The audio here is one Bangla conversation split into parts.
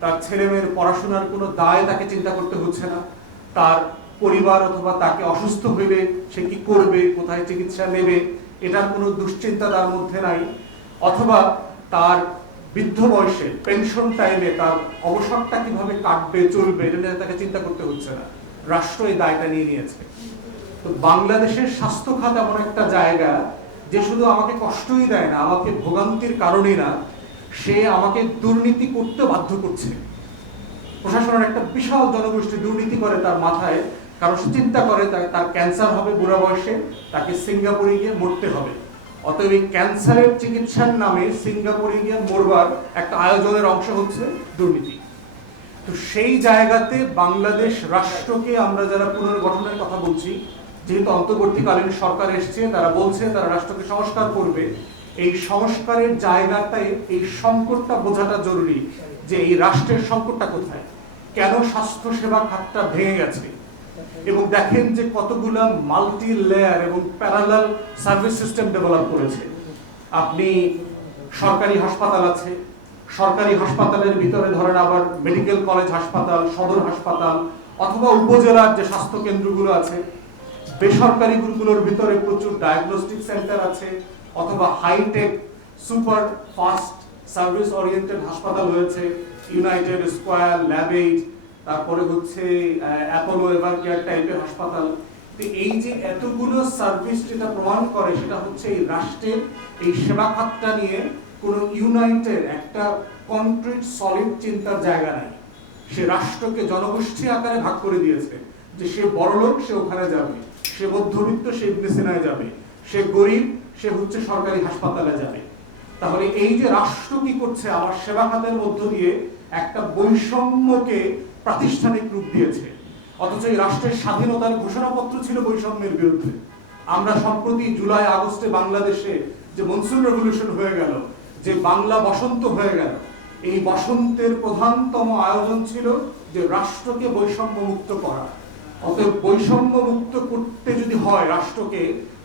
তার ছেলেমেয়ের পড়াশোনার কোনো দায় তাকে চিন্তা করতে হচ্ছে না, তার পরিবার অথবা তাকে অসুস্থ হইলে সে কি করবে, কোথায় চিকিৎসা নেবে, এটার কোনো দুশ্চিন্তা তার মধ্যে নাই, অথবা তার বৃদ্ধ বয়সে পেনশন টাইমে তার অবসরটা কিভাবে কাটবে চলবে এটা নিয়ে তাকে চিন্তা করতে হচ্ছে না। রাষ্ট্র এই দায়টা নিয়ে নিয়েছে। তো বাংলাদেশের স্বাস্থ্য খাত এমন একটা জায়গা যে শুধু আমাকে কষ্টই দেয় না, আমাকে ভোগান্তির কারণেই না, সে আমাকে দুর্নীতি করতে বাধ্য করছে। প্রশাসনের একটা বিশাল জনগোষ্ঠী দুর্নীতি করে তার মাথায়, কারণ সে চিন্তা করে তার ক্যান্সার হবে বুড়া বয়সে, তাকে সিঙ্গাপুরে গিয়ে মরতে হবে। অতএব এই ক্যান্সারের চিকিৎসার নামে সিঙ্গাপুরে গিয়ে মরবার একটা আয়োজনের অংশ হচ্ছে দুর্নীতি। তো সেই জায়গাতে বাংলাদেশ রাষ্ট্রকে আমরা যারা পুনর্গঠনের কথা বলছি, যেহেতু অন্তর্বর্তীকালীন সরকার এসছে, তারা বলছে তারা রাষ্ট্রকে সংস্কার করবে, এই সংস্কারের জায়গাটায় এই সংকটটা বোঝাটা জরুরি যে এই রাষ্ট্রের সংকটটা কোথায়, কেন স্বাস্থ্য সেবা খাতটা ভেঙে গেছে। এবং দেখেন যে কতগুলা মাল্টি লেয়ার এবং প্যারালাল সার্ভিস সিস্টেম ডেভেলপ করেছে। আপনি সরকারি হাসপাতাল আছে, সরকারি হাসপাতালের ভিতরে ধরেন আবার মেডিকেল কলেজ হাসপাতাল, সদর হাসপাতাল, অথবা উপজেলার যে স্বাস্থ্য কেন্দ্রগুলো আছে, বেসরকারি গুলোর ভিতরে প্রচুর ডায়াগনস্টিক সেন্টার আছে, অথবা high tech super fast service oriented হাসপাতাল হয়েছে, ইউনাইটেড স্কয়ার, ল্যাবএইড, তারপরে হচ্ছে অ্যাপোলো এভারকেয়ার টাইপের হাসপাতাল। তো এই যে এতগুলো সার্ভিস যেটা প্রমাণ করে সেটা হচ্ছে এই রাষ্ট্রের এই সেবা খাতটা নিয়ে কোনো ইউনাইটেড একটা কনক্রিট সলিড চিন্তার জায়গা নাই। সে রাষ্ট্রকে জনগোষ্ঠী আকারে ভাগ করে দিয়েছে যে সে বড়লোক সে ওখানে যাবে, সে মধ্যবিত্ত সে ইবনে সিনায় যাবে, সে গরিব সে হচ্ছে সরকারি হাসপাতালে যাবে। তাহলে এই যে রাষ্ট্র কি করছে আমার সেবা খাতের মধ্য দিয়ে একটা বৈষম্যকে প্রাতিষ্ঠানিক রূপ দিয়েছে। অথচ এই রাষ্ট্রের স্বাধীনতার ঘোষণাপত্র ছিল বৈষম্যের বিরুদ্ধে। আমরা সম্প্রতি জুলাই আগস্টে বাংলাদেশে যে মনসুন রেভলিউশন হয়ে গেল, যে বাংলা বসন্ত হয়ে গেল, এই বসন্তের প্রধানতম আয়োজন ছিল যে রাষ্ট্রকে বৈষম্য মুক্ত করা। অতএব বৈষম্য মুক্ত করতে যদি হয় রাষ্ট্রকে,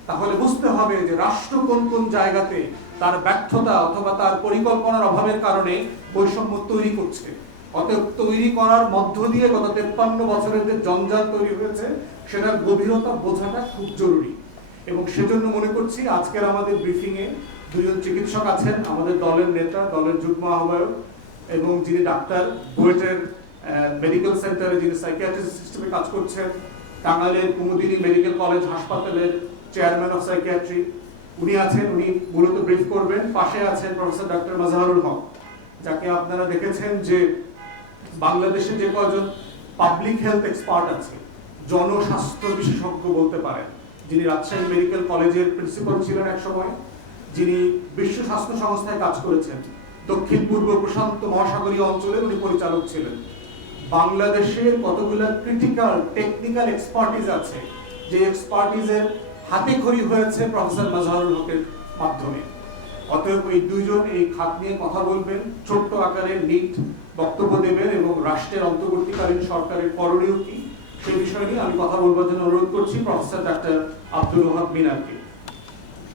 তাহলে বুঝতে হবে যে রাষ্ট্র কোন কোন জায়গাতে তার ব্যর্থতা অথবা তার পরিকল্পনার অভাবের কারণে বৈষম্য তৈরি করছে। অতএব তৈরি করার মধ্য দিয়ে গত 53 বছরের যে জঞ্জাল তৈরি হয়েছে সেটার গভীরতা বোঝাটা খুব জরুরি। এবং সেজন্য মনে করছি আজকের আমাদের ব্রিফিং এ দুজন চিকিৎসক আছেন, আমাদের দলের নেতা, দলের যুগ্ম আহ্বায়ক, এবং যিনি ডাক্তার বুয়েটের মেডিকেল সেন্টারে যিনি সাইকিয়াট্রিস্ট সিস্টেমে কাজ করছেন, টাঙ্গাইলের কুমুদিনী মেডিকেল কলেজ হাসপাতালের চেয়ারম্যান অফ সাইকিয়াট্রি, উনি আছেন, উনি মূলত ব্রিফ করবেন। পাশে আছেন প্রফেসর ডক্টর মাজহারুল হক, যাকে আপনারা দেখেছেন যে বাংলাদেশে যে কয়জন পাবলিক হেলথ এক্সপার্ট আছে, জনস্বাস্থ্য বিশেষজ্ঞ বলতে পারেন, যিনি রাজশাহী মেডিকেল কলেজের প্রিন্সিপাল ছিলেন এক সময়, যিনি বিশ্ব স্বাস্থ্য সংস্থায় কাজ করেছেন, দক্ষিণ পূর্ব প্রশান্ত মহাসাগরীয় অঞ্চলের উনি পরিচালক ছিলেন। বাংলাদেশের কতগুলো ক্রিটিক্যাল টেকনিক্যাল এক্সপার্টিজ আছে, যে এক্সপার্টিজের হাতে খড়ি হয়েছে প্রফেসর মাজহারুল হকের মাধ্যমে। অতএব এই দুইজন এই খাত নিয়ে কথা বলবেন, ছোট্ট আকারের নিট বক্তব্য দেবেন এবং রাষ্ট্রের অন্তর্বর্তীকালীন সরকারের করণীয় কি সেই বিষয় নিয়ে আমি কথা বলবার জন্য অনুরোধ করছি প্রফেসর ডক্টর আব্দুল ওহাব মিনারকে।